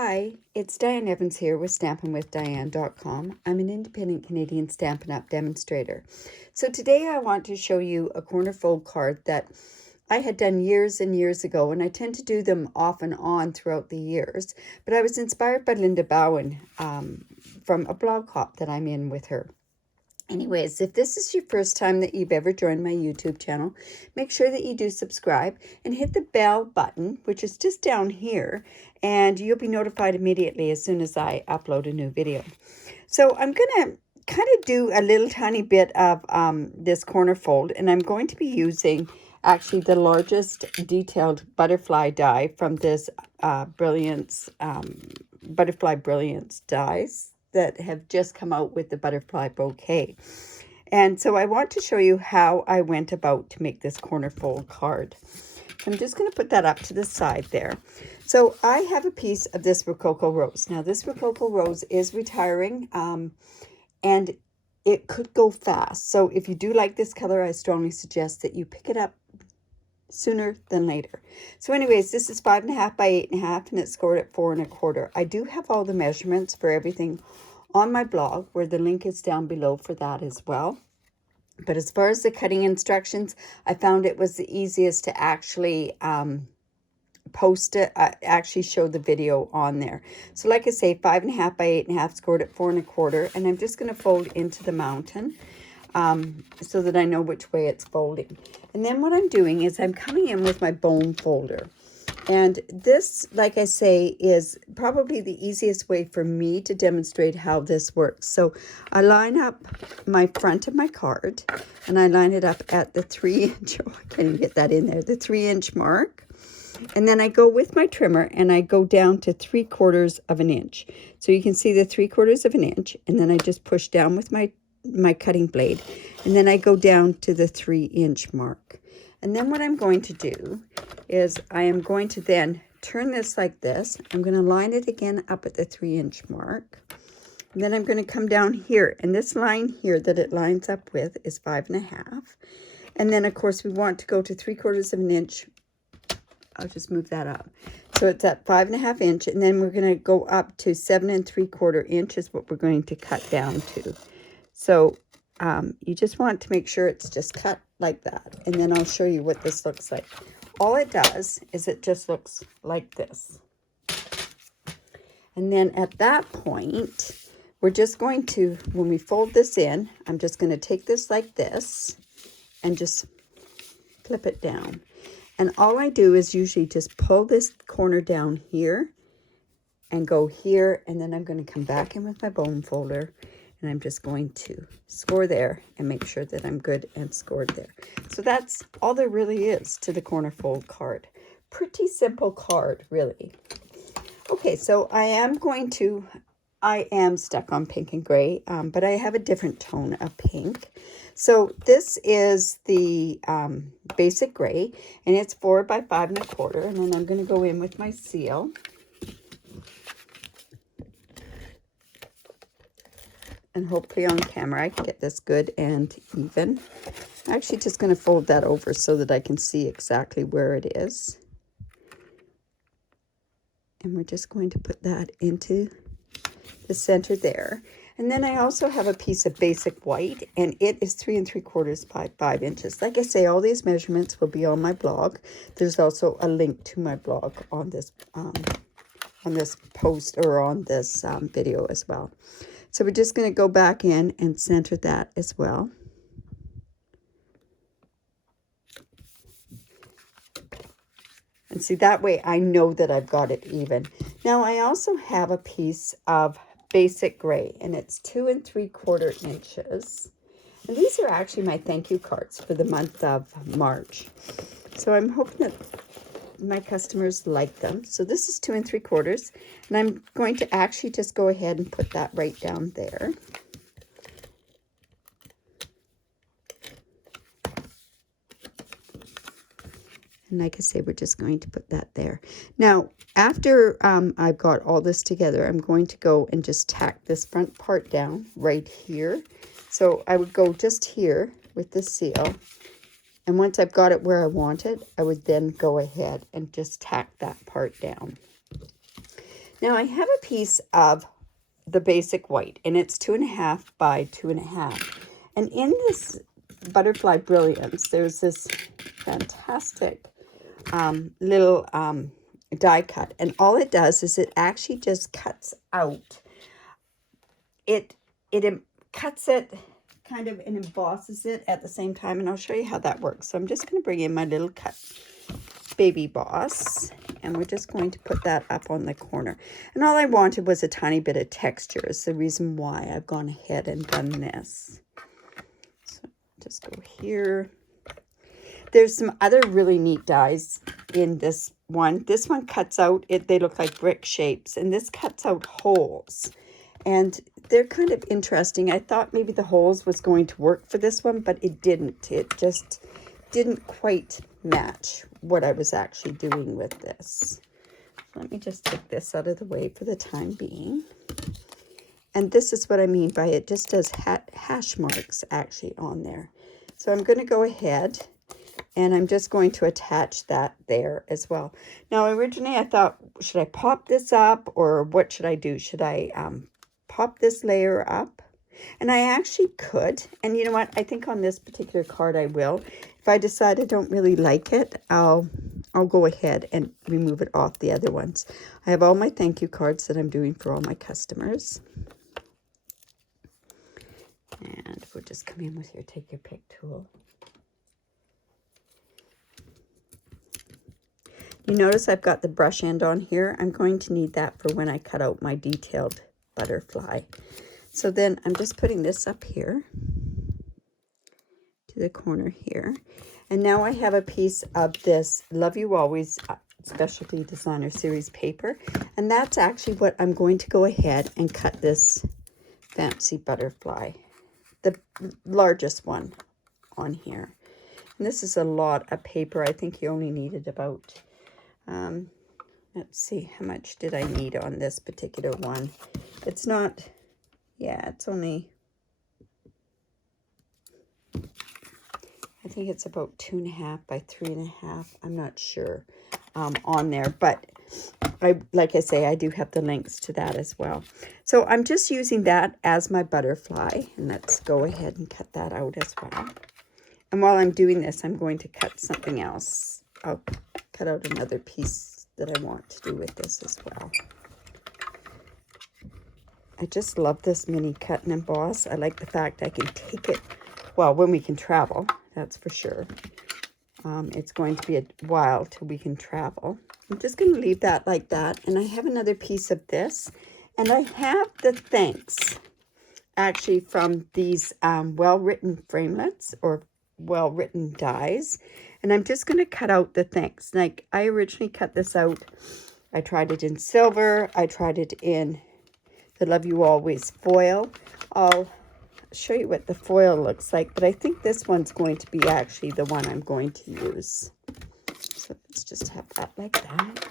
Hi, it's Diane Evans here with stampinwithdiane.com. I'm an independent Canadian Stampin' Up demonstrator. So today I want to show you a corner fold card that I had done years and years ago, and I tend to do them off and on throughout the years. But I was inspired by Linda Bowen from a blog hop that I'm in with her. Anyways, if this is your first time that you've ever joined my YouTube channel, make sure that you do subscribe and hit the bell button, which is just down here, and you'll be notified immediately as soon as I upload a new video. So I'm going to kind of do a little tiny bit of this corner fold, and I'm going to be using actually the largest detailed butterfly die from this Butterfly Brilliance dies that have just come out with the butterfly bouquet. And so I want to show you how I went about to make this corner fold card. I'm just going to put that up to the side there. So I have a piece of this Rococo Rose. Now this Rococo Rose is retiring and it could go fast. So if you do like this color, I strongly suggest that you pick it up sooner than later. So anyways, this is 5.5 by 8.5 and it's scored at 4 1/4. I do have all the measurements for everything on my blog, where the link is down below for that as well. But as far as the cutting instructions, I found it was the easiest to actually post it, actually show the video on there. So like I say, 5.5 by 8.5 scored at 4 1/4, and I'm just going to fold into the mountain so that I know which way it's folding. And then what I'm doing is I'm coming in with my bone folder. And this, like I say, is probably the easiest way for me to demonstrate how this works. So I line up my front of my card, and I line it up at the 3-inch, oh, I can't even get that in there, the 3-inch mark. And then I go with my trimmer and I go down to 3/4 of an inch. So you can see the 3/4 of an inch, and then I just push down with my cutting blade, and then I go down to the 3-inch mark. And then what I'm going to do is I am going to then turn this like this. I'm going to line it again up at the 3-inch mark. And then I'm going to come down here, and this line here that it lines up with is 5.5. And then of course we want to go to 3/4 of an inch. I'll just move that up. So it's at 5.5 inch, and then we're going to go up to 7 3/4 inches, what we're going to cut down to. So you just want to make sure it's just cut like that, and then I'll show you what this looks like. All it does is it just looks like this. And then at that point, we're just going to, when we fold this in, I'm just going to take this like this and just flip it down. And all I do is usually just pull this corner down here and go here, and then I'm going to come back in with my bone folder, and I'm just going to score there and make sure that I'm good and scored there. So that's all there really is to the corner fold card. Pretty simple card, really. Okay, so I am stuck on pink and gray, but I have a different tone of pink. So this is the basic gray, and it's 4 by 5 1/4, and then I'm going to go in with my seal. And hopefully on camera I can get this good and even. I'm actually just going to fold that over so that I can see exactly where it is. And we're just going to put that into the center there. And then I also have a piece of basic white, and it is 3 3/4 by 5 inches. Like I say, all these measurements will be on my blog. There's also a link to my blog on this post, or on this video as well. So we're just going to go back in and center that as well. And see, that way I know that I've got it even. Now I also have a piece of basic gray, and it's 2 3/4 inches. And these are actually my thank you cards for the month of March. So I'm hoping that my customers like them. So this is 2 3/4, and I'm going to actually just go ahead and put that right down there. And like I say, we're just going to put that there. Now, after I've got all this together, I'm going to go and just tack this front part down right here. So I would go just here with the seal. And once I've got it where I want it, I would then go ahead and just tack that part down. Now I have a piece of the basic white, and it's 2.5 by 2.5. And in this Butterfly Brilliance, there's this fantastic little die cut, and all it does is it actually just cuts out. It cuts it kind of and embosses it at the same time, and I'll show you how that works. So I'm just going to bring in my little cut baby boss, and we're just going to put that up on the corner. And all I wanted was a tiny bit of texture. Is the reason why I've gone ahead and done this. So just go here. There's some other really neat dies in this one. This one cuts out, they look like brick shapes, and this cuts out holes. And they're kind of interesting. I thought maybe the holes was going to work for this one, but it didn't. It just didn't quite match what I was actually doing with this. Let me just take this out of the way for the time being. And this is what I mean by it just does hash marks actually on there. So I'm going to go ahead and I'm just going to attach that there as well. Now, originally I thought, should I pop this up or what should I do? Should I pop this layer up? And I actually could. And you know what? I think on this particular card I will. If I decide I don't really like it, I'll go ahead and remove it off the other ones. I have all my thank you cards that I'm doing for all my customers. And we'll just come in with your take your pick tool. You notice I've got the brush end on here. I'm going to need that for when I cut out my detailed butterfly. So then I'm just putting this up here to the corner here. And now I have a piece of this Love You Always Specialty Designer Series paper. And that's actually what I'm going to go ahead and cut this fancy butterfly, the largest one on here. And this is a lot of paper. I think you only needed about, let's see, how much did I need on this particular one? It's not, yeah, it's only, I think it's about 2.5 by 3.5. I'm not sure on there, but like I say, I do have the links to that as well. So I'm just using that as my butterfly, and let's go ahead and cut that out as well. And while I'm doing this, I'm going to cut something else. I'll cut out another piece that I want to do with this as well. I just love this mini cut and emboss. I like the fact I can take it, well, when we can travel, that's for sure. It's going to be a while till we can travel. I'm just going to leave that like that. And I have another piece of this. And I have the thanks actually from these well-written framelits or well-written dies. And I'm just going to cut out the thanks. Like I originally cut this out. I tried it in silver. I tried it in the Love You Always foil. I'll show you what the foil looks like, but I think this one's going to be actually the one I'm going to use. So let's just have that like that.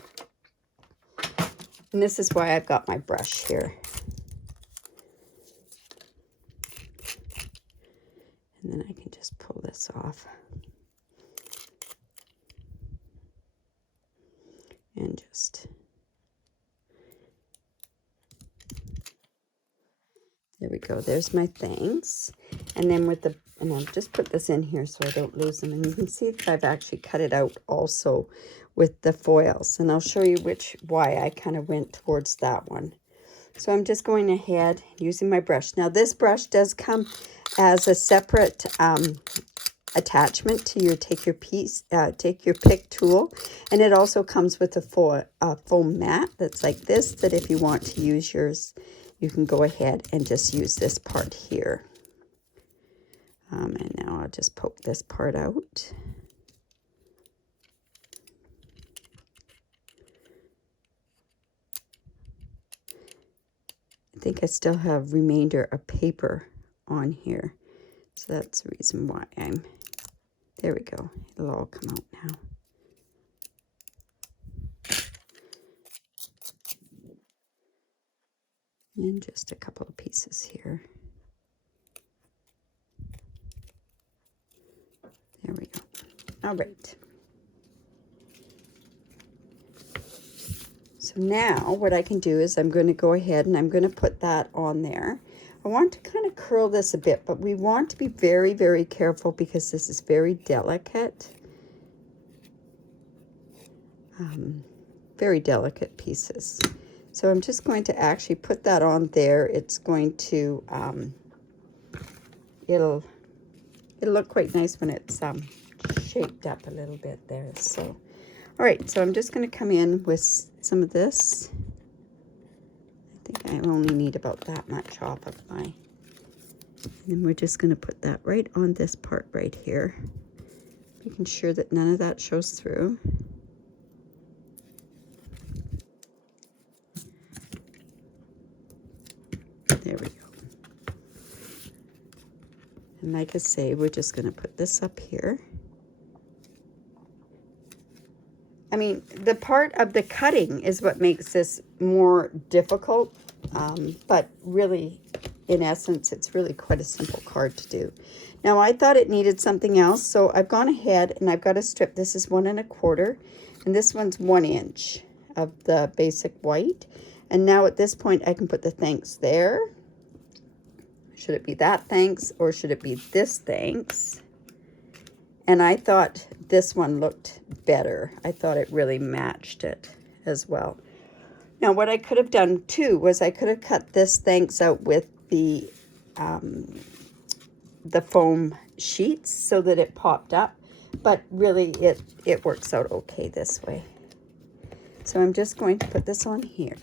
And this is why I've got my brush here. And then I can just pull this off. And just, there we go. There's my thanks. And then with the, and I'll just put this in here so I don't lose them. And you can see that I've actually cut it out also with the foils. And I'll show you why I kind of went towards that one. So I'm just going ahead using my brush. Now this brush does come as a separate attachment to your take your pick tool, and it also comes with a foam mat that's like this, that if you want to use yours, you can go ahead and just use this part here. And now I'll just poke this part out. I think I still have remainder of paper on here, so that's the reason why I'm, there we go, it'll all come out now. And just a couple of pieces here. There we go. All right. So now what I can do is I'm going to go ahead and I'm going to put that on there. I want to kind of curl this a bit, but we want to be very, very careful because this is very delicate. Very delicate pieces. So I'm just going to actually put that on there. It's going to, it'll look quite nice when it's shaped up a little bit there. So, all right, so I'm just going to come in with some of this. I think I only need about that much off of my, and then we're just going to put that right on this part right here, making sure that none of that shows through. There we go. And like I say, we're just going to put this up here. I mean, the part of the cutting is what makes this more difficult, but really, in essence, it's really quite a simple card to do. Now, I thought it needed something else, so I've gone ahead and I've got a strip. This is 1 1/4, and this one's 1 inch of the basic white. And now at this point, I can put the thanks there. Should it be that thanks, or should it be this thanks? And I thought this one looked better. I thought it really matched it as well. Now, what I could have done too was I could have cut this thanks out with the foam sheets so that it popped up, but really it works out okay this way. So I'm just going to put this on here.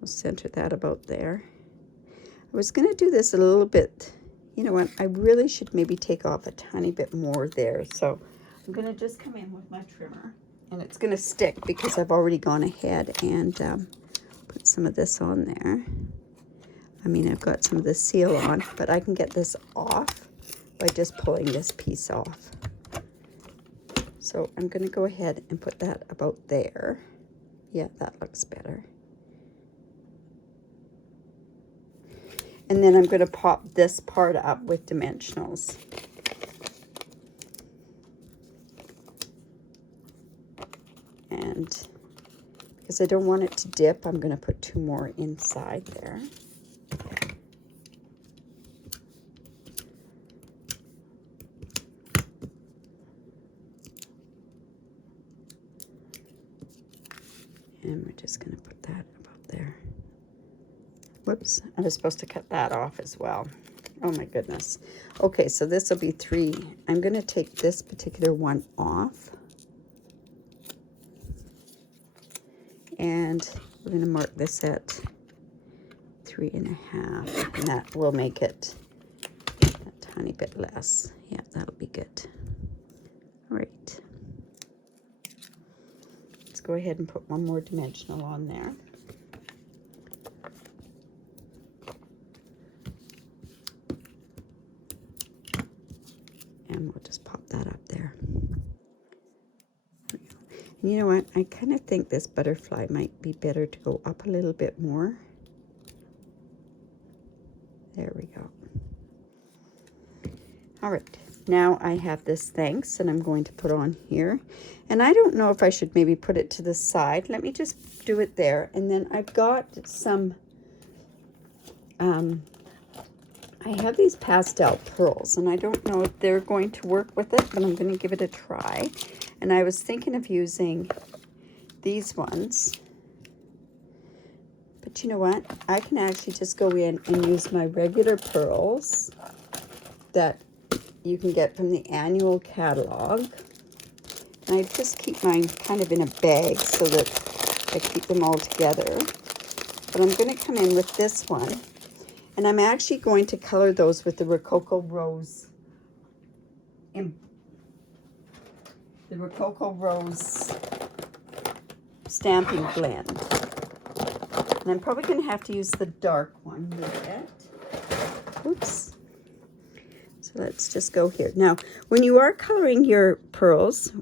We'll center that about there. I was going to do this a little bit. You know what, I really should maybe take off a tiny bit more there. So I'm going to just come in with my trimmer, and it's going to stick because I've already gone ahead and put some of this on there. I mean, I've got some of the seal on, but I can get this off by just pulling this piece off. So I'm going to go ahead and put that about there. Yeah, that looks better. And then I'm going to pop this part up with dimensionals. And because I don't want it to dip, I'm going to put 2 more inside there. And we're just going to put that about there. Whoops, I was supposed to cut that off as well. Oh my goodness. Okay, so this will be 3. I'm going to take this particular one off. And we're going to mark this at 3.5. And that will make it a tiny bit less. Yeah, that'll be good. All right. Let's go ahead and put 1 more dimensional on there. And we'll just pop that up there. And you know what? I kind of think this butterfly might be better to go up a little bit more. There we go. All right. Now I have this thanks, and I'm going to put on here. And I don't know if I should maybe put it to the side. Let me just do it there. And then I've got some... I have these pastel pearls, and I don't know if they're going to work with it, but I'm going to give it a try. And I was thinking of using these ones. But you know what? I can actually just go in and use my regular pearls that you can get from the annual catalog. And I just keep mine kind of in a bag so that I keep them all together. But I'm going to come in with this one. And I'm actually going to color those with the Rococo Rose, stamping blend. And I'm probably going to have to use the dark one with it. Oops. So let's just go here. Now, when you are coloring your pearls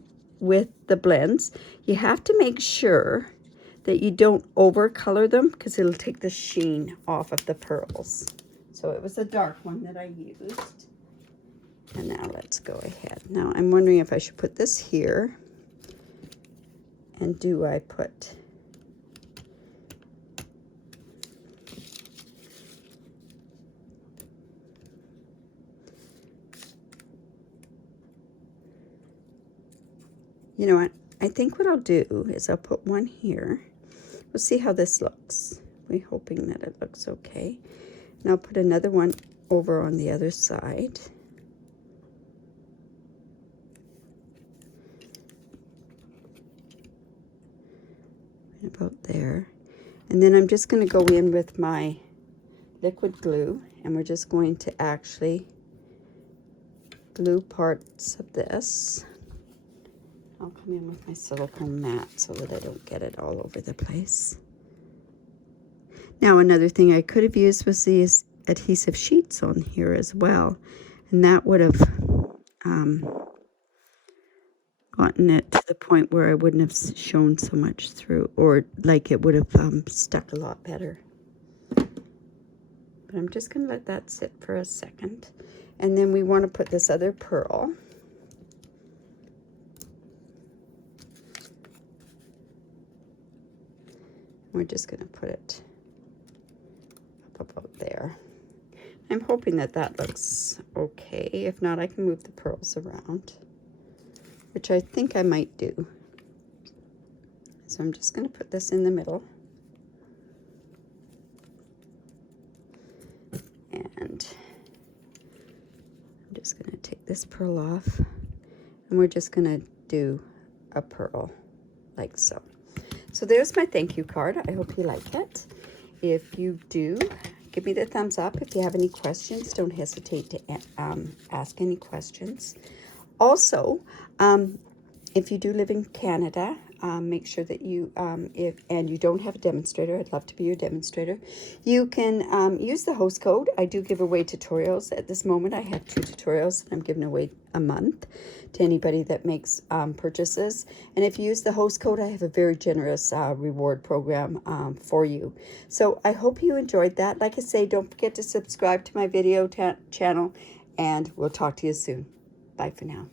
with the blends, you have to make sure that you don't over color them because it'll take the sheen off of the pearls. So it was the dark one that I used. And now let's go ahead. Now I'm wondering if I should put this here And do I put you know what? I think what I'll do is I'll put one here. We'll see how this looks. We're hoping that it looks okay. And I'll put another one over on the other side. Right about there. And then I'm just going to go in with my liquid glue, and we're just going to actually glue parts of this. I'll come in with my silicone mat so that I don't get it all over the place. Now, another thing I could have used was these adhesive sheets on here as well, and that would have gotten it to the point where I wouldn't have shown so much through, or like it would have stuck a lot better. But I'm just going to let that sit for a second. And then we want to put this other pearl. We're just going to put it up about there. I'm hoping that that looks okay. If not, I can move the pearls around, which I think I might do. So I'm just going to put this in the middle. And I'm just going to take this pearl off, and we're just going to do a pearl like so. So there's my thank you card. I hope you like it. If you do, give me the thumbs up. If you have any questions, don't hesitate to ask any questions. Also, if you do live in Canada, make sure that you, and you don't have a demonstrator, I'd love to be your demonstrator, you can use the host code. I do give away tutorials. At this moment, I have 2 tutorials that I'm giving away a month to anybody that makes purchases. And if you use the host code, I have a very generous reward program for you. So I hope you enjoyed that. Like I say, don't forget to subscribe to my video channel, and we'll talk to you soon. Bye for now.